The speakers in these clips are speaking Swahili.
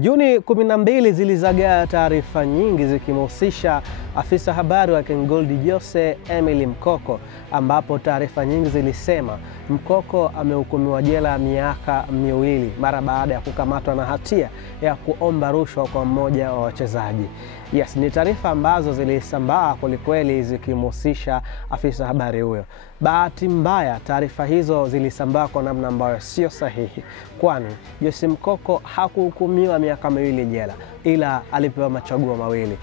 Juni 12 zilizagaa taarifa nyingi zikimhusisha afisa habari wa KenGold Jose Emily Mkoko, ambapo taarifa nyingi zilisema Mkoko amehukumiwa jela miaka 2 mara baada ya kukamatwa na hatia ya kuomba rushwa kwa mmoja wa wachezaji. Yes, ni taarifa ambazo zilisambaa kwelikweli zikimhusisha afisa habari huyo. Bahati mbaya taarifa hizo zilisambaa kwa namna ambayo sio sahihi, kwani Jose Mkoko hakuhukumiwa miaka 2 jela, ila alipewa machaguo mawili.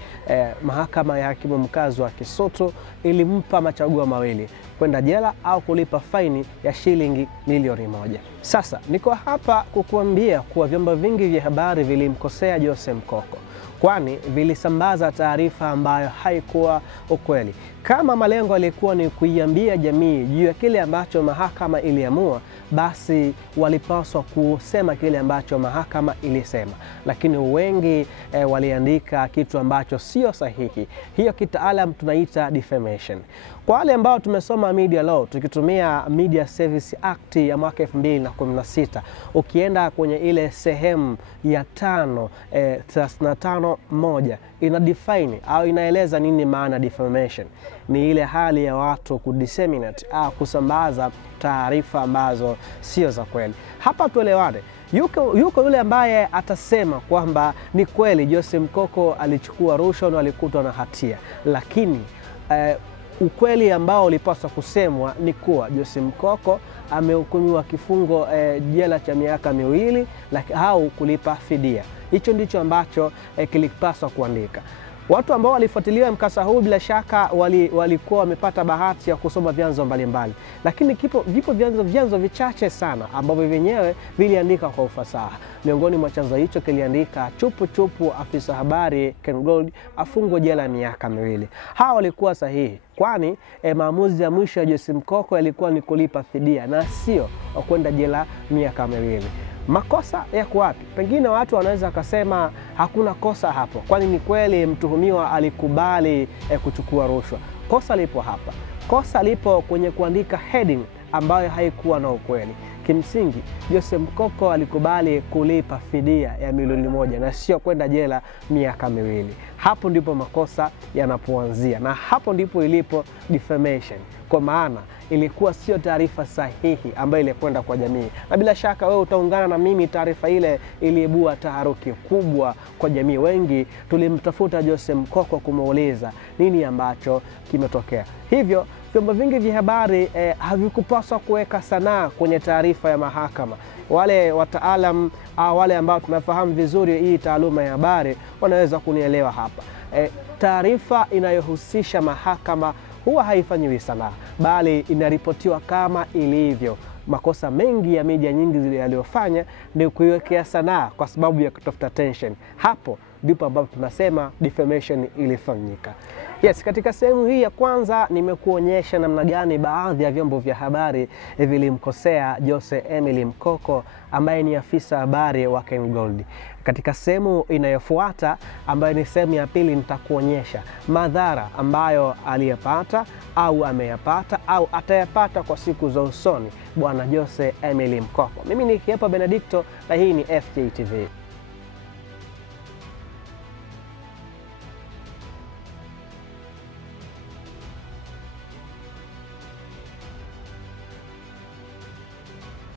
Mahakama ya hakimu mkazi wa Kisutu ilimpa machaguo mawili: kwenda jela au kulipa faini ya shilingi milioni 1. Sasa niko hapa kukuambia kuwa vyombo vingi vya habari vilimkosea Jose Mkoko, kwani vilisambaza taarifa ambayo haikuwa ukweli. Kama malengo yalikuwa ni kuiambia jamii juu ya kile ambacho mahakama iliamua, basi walipaswa kusema kile ambacho mahakama ilisema, lakini wengi waliandika kitu ambacho sio sahihi. Hiyo kitaalam tunaita defamation. Kwa wale ambao tumesoma media law, tukitumia Media Service Act ya mwaka 2016, ukienda kwenye ile sehemu ya 535(1) ina define au inaeleza nini maana defamation. Ni ile hali ya watu kudisseminate au kusambaza taarifa ambazo sio za kweli. Hapa tuelewane. Yuko yule ambaye atasema kwamba ni kweli Jose Mkoko alichukua rushwa na alikutwa na hatia, lakini ukweli ambao ulipaswa kusemwa ni kuwa Jose Mkoko amehukumiwa kifungo jela cha miaka 2 au kulipa fidia. Hicho ndicho ambacho kilipaswa kuandika. Watu ambao walifuatilia mkasa huu bila shaka walikuwa wamepata bahati ya kusoma vyanzo mbalimbali, lakini vipo vyanzo vichache sana ambavyo wenyewe viliandika kwa ufasaha. Miongoni mwa chanzo hicho kiliandika chupu afisa habari KenGold afungwe jela miaka 2. Hawa walikuwa sahihi, kwani maamuzi ya mwisho ya Jose Mkoko yalikuwa ni kulipa fidia na sio kwenda jela miaka 2. Makosa yako wapi? Pengine watu wanaweza kusema hakuna kosa hapo, kwani ni kweli mtuhumiwa alikubali kuchukua rushwa. Kosa lipo hapa. Kosa lipo kwenye kuandika heading ambayo haikuwa na ukweli. Kimsingi Jose Mkoko alikubali kulipa fidia ya milioni 1 na sio kwenda jela miaka 2. Hapo ndipo makosa yanapoanzia, na hapo ndipo ilipo defamation, kwa maana ilikuwa sio taarifa sahihi ambayo ilikwenda kwa jamii. Na bila shaka wewe utaungana na mimi, taarifa ile iliibua taharuki kubwa kwa jamii. Wengi tulimtafuta Jose Mkoko kumuuliza nini ambacho kimetokea. Hivyo vyombo vingi vya habari havikupaswa kuweka sanaa kwenye taarifa ya mahakama. Wale wataalam au wale ambao tunafahamu vizuri hii taaluma ya habari wanaweza kunielewa hapa. Taarifa inayohusisha mahakama huwa haifanyiwi sanaa, bali inaripotiwa kama ilivyo. Makosa mengi ya media nyingi zile yaliyofanya ni kuiwekea sanaa kwa sababu ya kutafuta tension. Hapo ndipo ambapo tunasema defamation ilifanyika. Yes, katika sehemu hii ya kwanza nimekuonyesha namna gani baadhi ya vyombo vya habari vilimkosea Jose Emily Mkoko ambaye ni afisa habari wa KenGold. Katika sehemu inayofuata ambayo ni sehemu ya pili, nitakuonyesha madhara ambayo aliyapata au ameyapata au atayapata kwa siku za usoni bwana Jose Emily Mkoko. Mimi ni Kiepo Benedicto na hii ni FJ TV.